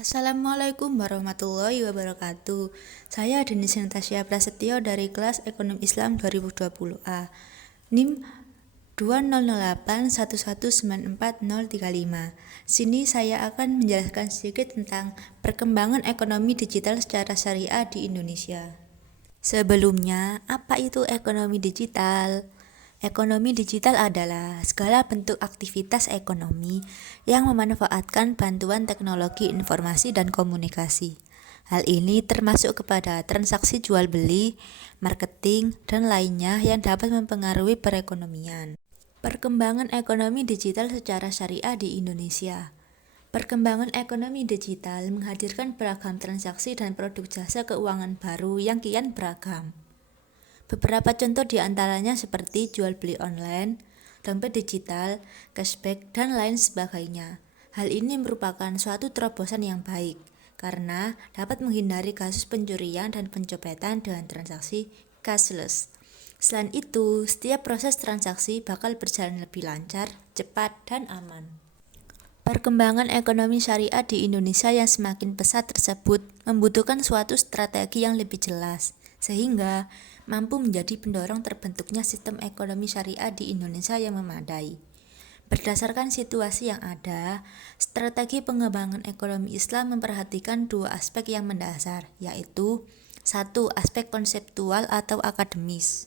Assalamualaikum warahmatullahi wabarakatuh. Saya Denis Natasha Prasetyo dari kelas Ekonomi Islam 2020A. NIM 208119435. Sini saya akan menjelaskan sedikit tentang perkembangan ekonomi digital secara syariah di Indonesia. Sebelumnya, apa itu ekonomi digital? Ekonomi digital adalah segala bentuk aktivitas ekonomi yang memanfaatkan bantuan teknologi informasi dan komunikasi. Hal ini termasuk kepada transaksi jual beli, marketing, dan lainnya yang dapat mempengaruhi perekonomian. Perkembangan ekonomi digital secara syariah di Indonesia. Perkembangan ekonomi digital menghadirkan beragam transaksi dan produk jasa keuangan baru yang kian beragam. Beberapa contoh diantaranya seperti jual beli online, dompet digital, cashback, dan lain sebagainya. Hal ini merupakan suatu terobosan yang baik, karena dapat menghindari kasus pencurian dan pencopetan dengan transaksi cashless. Selain itu, setiap proses transaksi bakal berjalan lebih lancar, cepat, dan aman. Perkembangan ekonomi syariah di Indonesia yang semakin pesat tersebut membutuhkan suatu strategi yang lebih jelas, sehingga mampu menjadi pendorong terbentuknya sistem ekonomi syariah di Indonesia yang memadai. Berdasarkan situasi yang ada, strategi pengembangan ekonomi Islam memperhatikan dua aspek yang mendasar, yaitu satu, aspek konseptual atau akademis.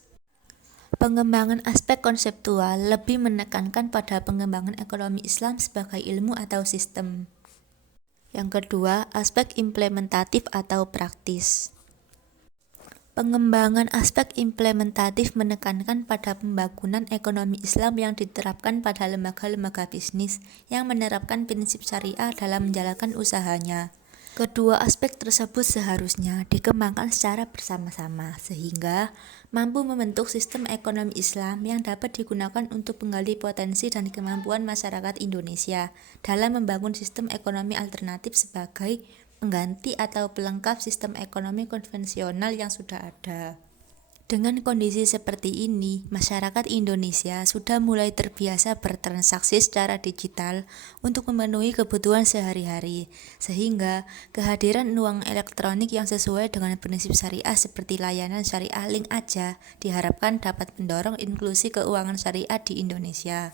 Pengembangan aspek konseptual lebih menekankan pada pengembangan ekonomi Islam sebagai ilmu atau sistem. Yang kedua, aspek implementatif atau praktis. Pengembangan aspek implementatif menekankan pada pembangunan ekonomi Islam yang diterapkan pada lembaga-lembaga bisnis yang menerapkan prinsip syariah dalam menjalankan usahanya. Kedua aspek tersebut seharusnya dikembangkan secara bersama-sama sehingga mampu membentuk sistem ekonomi Islam yang dapat digunakan untuk menggali potensi dan kemampuan masyarakat Indonesia dalam membangun sistem ekonomi alternatif sebagai pengganti atau pelengkap sistem ekonomi konvensional yang sudah ada. Dengan kondisi seperti ini, masyarakat Indonesia sudah mulai terbiasa bertransaksi secara digital untuk memenuhi kebutuhan sehari-hari, sehingga kehadiran uang elektronik yang sesuai dengan prinsip syariah seperti layanan syariah link aja diharapkan dapat mendorong inklusi keuangan syariah di Indonesia.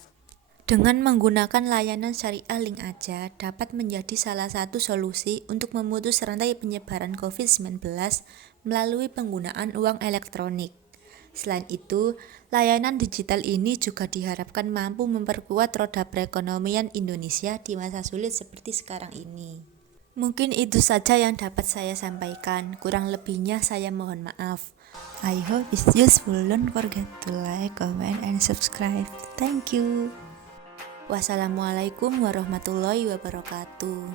Dengan menggunakan layanan syariah link aja dapat menjadi salah satu solusi untuk memutus rantai penyebaran COVID-19 melalui penggunaan uang elektronik. Selain itu, layanan digital ini juga diharapkan mampu memperkuat roda perekonomian Indonesia di masa sulit seperti sekarang ini. Mungkin itu saja yang dapat saya sampaikan, kurang lebihnya saya mohon maaf. I hope it's useful. Don't forget to like, comment, and subscribe. Thank you. Wassalamualaikum warahmatullahi wabarakatuh.